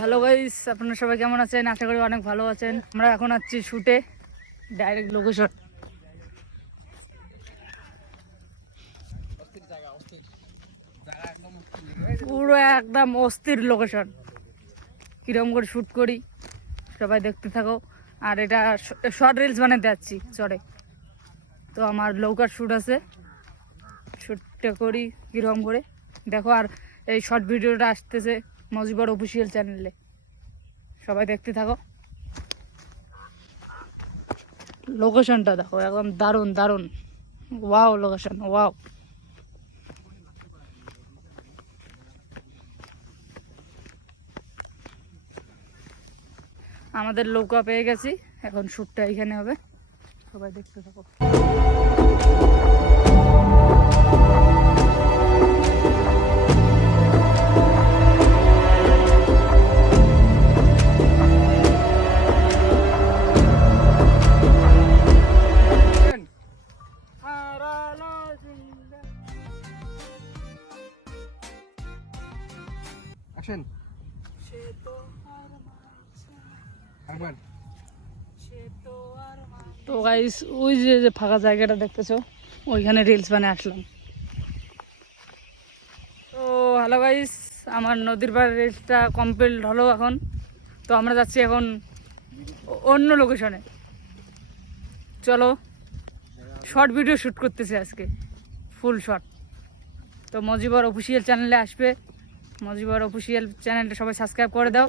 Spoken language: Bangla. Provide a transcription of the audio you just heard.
হ্যালো গাইস, আপনারা সবাই কেমন আছেন? আশা করি অনেক ভালো আছেন। আমরা এখন আছি শুটে, ডাইরেক্ট লোকেশন। পুরো একদম অস্থির লোকেশন। কিরকম করে শ্যুট করি সবাই দেখতে থাকো। আর এটা শর্ট রিলস বানাতে যাচ্ছি চড়ে। তো আমার লৌকার শ্যুট আছে, শ্যুটটা করি কীরকম করে দেখো। আর এই শর্ট ভিডিওটা আসতেছে মজিবর অফিসিয়াল চ্যানেলে, সবাই দেখতে থাকো। লোকেশনটা দেখো, একদম দারুণ দারুণ। Wow location, wow. আমাদের নৌকা পেয়ে গেছি, এখন শ্যুটটা এখানে হবে, সবাই দেখতে থাকো। অ্যাকশন। তো গাইস, ওই যে যে ফাঁকা জায়গাটা দেখতেছো, ওইখানে রিলস বানিয়ে আসলাম। তো হ্যালো গাইস, আমার নদীর পাড়ের রিলসটা কমপ্লিট হলো এখন। তো আমরা যাচ্ছি এখন অন্য লোকেশনে। চলো, শর্ট ভিডিও শ্যুট করতেছি আজকে, ফুল শর্ট। তো মজিবর অফিসিয়াল চ্যানেলে আসবে, মজিবর অফিসিয়াল চ্যানেলটা সবাই সাবস্ক্রাইব করে দাও।